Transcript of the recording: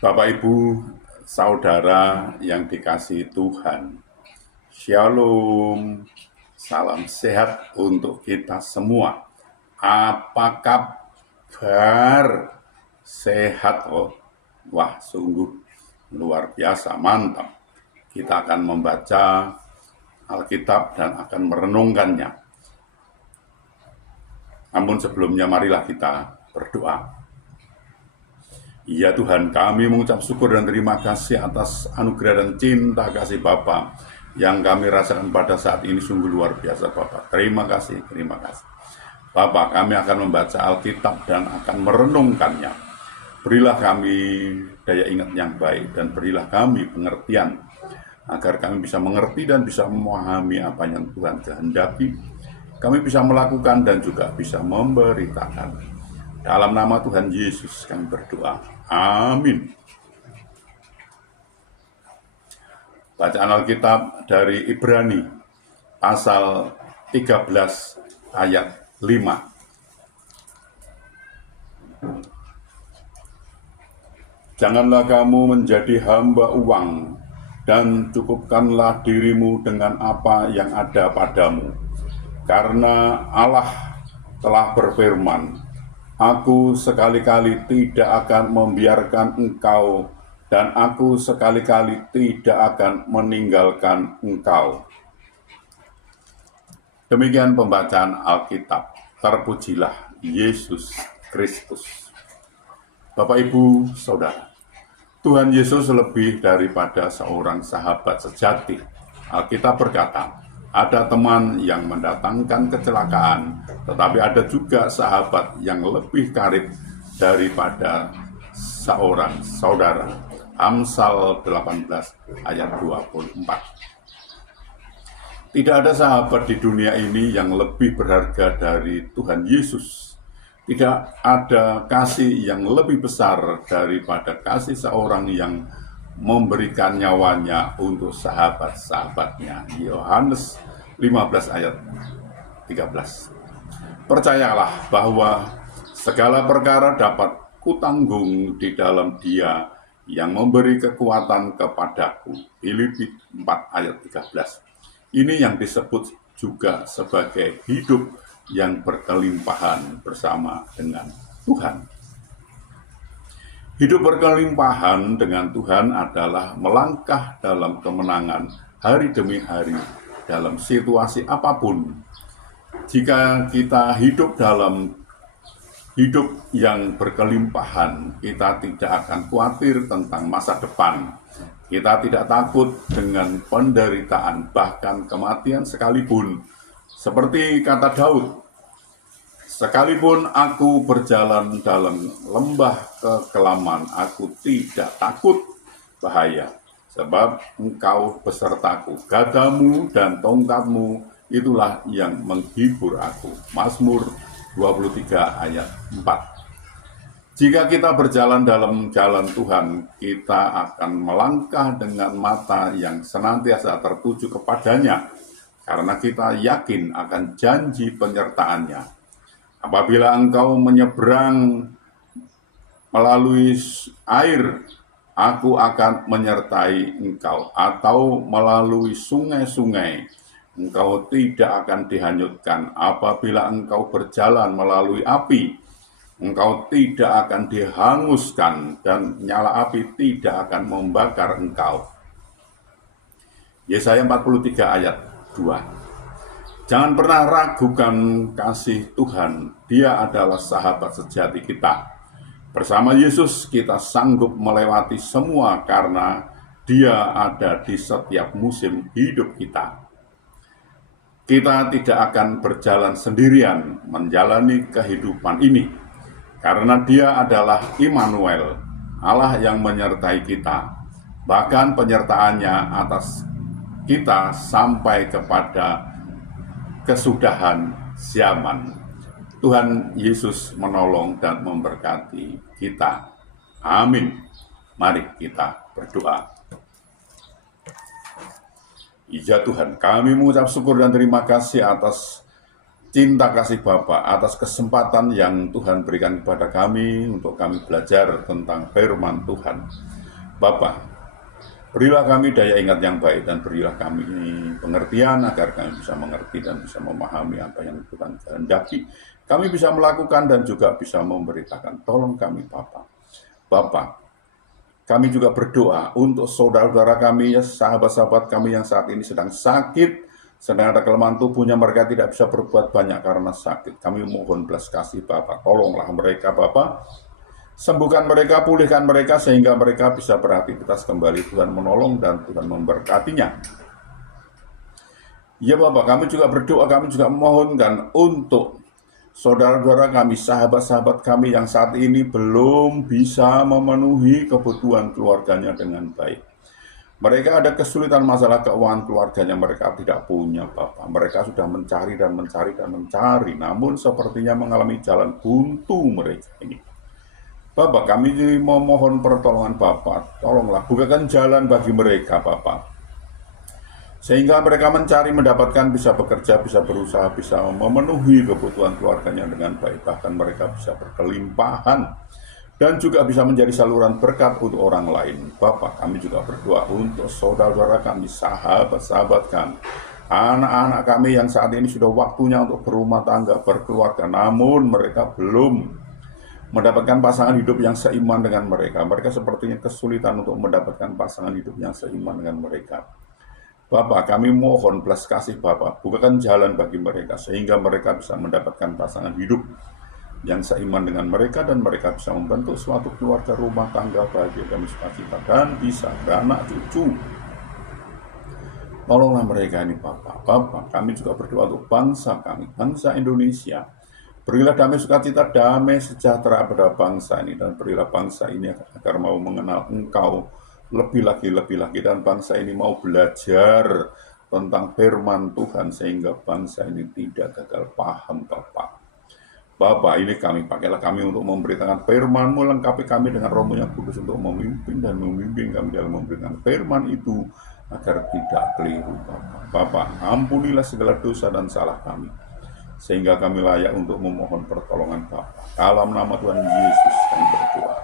Bapak, Ibu, saudara yang dikasihi Tuhan, Shalom, salam sehat untuk kita semua. Apa kabar? Sehat, oh. Wah, sungguh luar biasa, mantap. Kita akan membaca Alkitab dan akan merenungkannya. Namun sebelumnya marilah kita berdoa. Ya Tuhan, kami mengucap syukur dan terima kasih atas anugerah dan cinta kasih Bapa yang kami rasakan pada saat ini sungguh luar biasa Bapa. Terima kasih, terima kasih. Bapa, kami akan membaca Alkitab dan akan merenungkannya. Berilah kami daya ingat yang baik dan berilah kami pengertian agar kami bisa mengerti dan bisa memahami apa yang Tuhan kehendaki. Kami bisa melakukan dan juga bisa memberitakan. Dalam nama Tuhan Yesus kami berdoa. Amin. Bacaan Alkitab dari Ibrani pasal 13 ayat 5. Janganlah kamu menjadi hamba uang dan cukupkanlah dirimu dengan apa yang ada padamu. Karena Allah telah berfirman, Aku sekali-kali tidak akan membiarkan engkau, dan aku sekali-kali tidak akan meninggalkan engkau. Demikian pembacaan Alkitab. Terpujilah Yesus Kristus. Bapak, Ibu, Saudara, Tuhan Yesus lebih daripada seorang sahabat sejati. Alkitab berkata, ada teman yang mendatangkan kecelakaan, tetapi ada juga sahabat yang lebih karib daripada seorang saudara. Amsal 18 ayat 24. Tidak ada sahabat di dunia ini yang lebih berharga dari Tuhan Yesus. Tidak ada kasih yang lebih besar daripada kasih seorang yang memberikan nyawanya untuk sahabat-sahabatnya. Yohanes 15 ayat 13. Percayalah bahwa segala perkara dapat kutanggung di dalam Dia yang memberi kekuatan kepadaku. Filipi 4 ayat 13. Ini yang disebut juga sebagai hidup yang berkelimpahan bersama dengan Tuhan. Hidup berkelimpahan dengan Tuhan adalah melangkah dalam kemenangan hari demi hari dalam situasi apapun. Jika kita hidup dalam hidup yang berkelimpahan, kita tidak akan khawatir tentang masa depan. Kita tidak takut dengan penderitaan, bahkan kematian sekalipun. Seperti kata Daud, sekalipun aku berjalan dalam lembah kekelaman, aku tidak takut bahaya, sebab engkau besertaku. Gadamu dan tongkatmu itulah yang menghibur aku. Mazmur 23 ayat 4. Jika kita berjalan dalam jalan Tuhan, kita akan melangkah dengan mata yang senantiasa tertuju kepadanya, karena kita yakin akan janji penyertaannya. Apabila engkau menyeberang melalui air, aku akan menyertai engkau, atau melalui sungai-sungai, engkau tidak akan dihanyutkan. Apabila engkau berjalan melalui api, engkau tidak akan dihanguskan, dan nyala api tidak akan membakar engkau. Yesaya 43 ayat 2. Jangan pernah ragukan kasih Tuhan. Dia adalah sahabat sejati kita. Bersama Yesus kita sanggup melewati semua karena Dia ada di setiap musim hidup kita. Kita tidak akan berjalan sendirian menjalani kehidupan ini, karena Dia adalah Immanuel, Allah yang menyertai kita. Bahkan penyertaannya atas kita sampai kepada kesudahan zaman. Tuhan Yesus menolong dan memberkati kita. Amin. Mari kita berdoa. Ya Tuhan, kami mengucap syukur dan terima kasih atas cinta kasih Bapa atas kesempatan yang Tuhan berikan kepada kami untuk kami belajar tentang firman Tuhan. Bapa, berilah kami daya ingat yang baik dan berilah kami pengertian agar kami bisa mengerti dan bisa memahami apa yang Tuhan kehendaki. Kami bisa melakukan dan juga bisa memberitakan. Tolong kami Bapa. Bapa, kami juga berdoa untuk saudara-saudara kami, sahabat-sahabat kami yang saat ini sedang sakit, sedang ada kelemahan tubuhnya, mereka tidak bisa berbuat banyak karena sakit. Kami mohon belas kasih Bapa, tolonglah mereka Bapa, sembuhkan mereka, pulihkan mereka sehingga mereka bisa beraktivitas kembali. Tuhan menolong dan Tuhan memberkatinya. Ya Bapak, kami juga berdoa, kami juga memohonkan untuk saudara-saudara kami, sahabat-sahabat kami yang saat ini belum bisa memenuhi kebutuhan keluarganya dengan baik. Mereka ada kesulitan masalah keuangan keluarganya, mereka tidak punya Bapak. Mereka sudah mencari dan mencari dan mencari, namun sepertinya mengalami jalan buntu mereka ini. Bapak, kami memohon pertolongan Bapak, tolonglah bukakan jalan bagi mereka Bapak. Sehingga mereka mencari, mendapatkan, bisa bekerja, bisa berusaha, bisa memenuhi kebutuhan keluarganya dengan baik. Bahkan mereka bisa berkelimpahan dan juga bisa menjadi saluran berkat untuk orang lain. Bapak, kami juga berdoa untuk saudara-saudara kami, sahabat-sahabat kami, anak-anak kami yang saat ini sudah waktunya untuk berumah tangga, berkeluarga, namun mereka belum mendapatkan pasangan hidup yang seiman dengan mereka. Mereka sepertinya kesulitan untuk mendapatkan pasangan hidup yang seiman dengan mereka. Bapak, kami mohon belas kasih Bapak, bukakan jalan bagi mereka sehingga mereka bisa mendapatkan pasangan hidup yang seiman dengan mereka dan mereka bisa membentuk suatu keluarga rumah tangga bahagia dan sukacita dan bisa beranak cucu. Tolonglah mereka ini Bapak. Bapak, kami juga berdoa untuk bangsa kami, bangsa Indonesia. Berilah damai sukacita, damai sejahtera pada bangsa ini dan berilah bangsa ini agar mau mengenal Engkau lebih lagi dan bangsa ini mau belajar tentang firman Tuhan sehingga bangsa ini tidak gagal paham Bapak. Bapak, ini kami pakailah kami untuk memberitakan firman-Mu, lengkapi kami dengan Roh-Mu yang kudus untuk memimpin dan membimbing kami dalam memberikan firman itu agar tidak keliru Bapak. Bapak, ampunilah segala dosa dan salah kami sehingga kami layak untuk memohon pertolongan Bapak. Dalam nama Tuhan Yesus kami berdoa.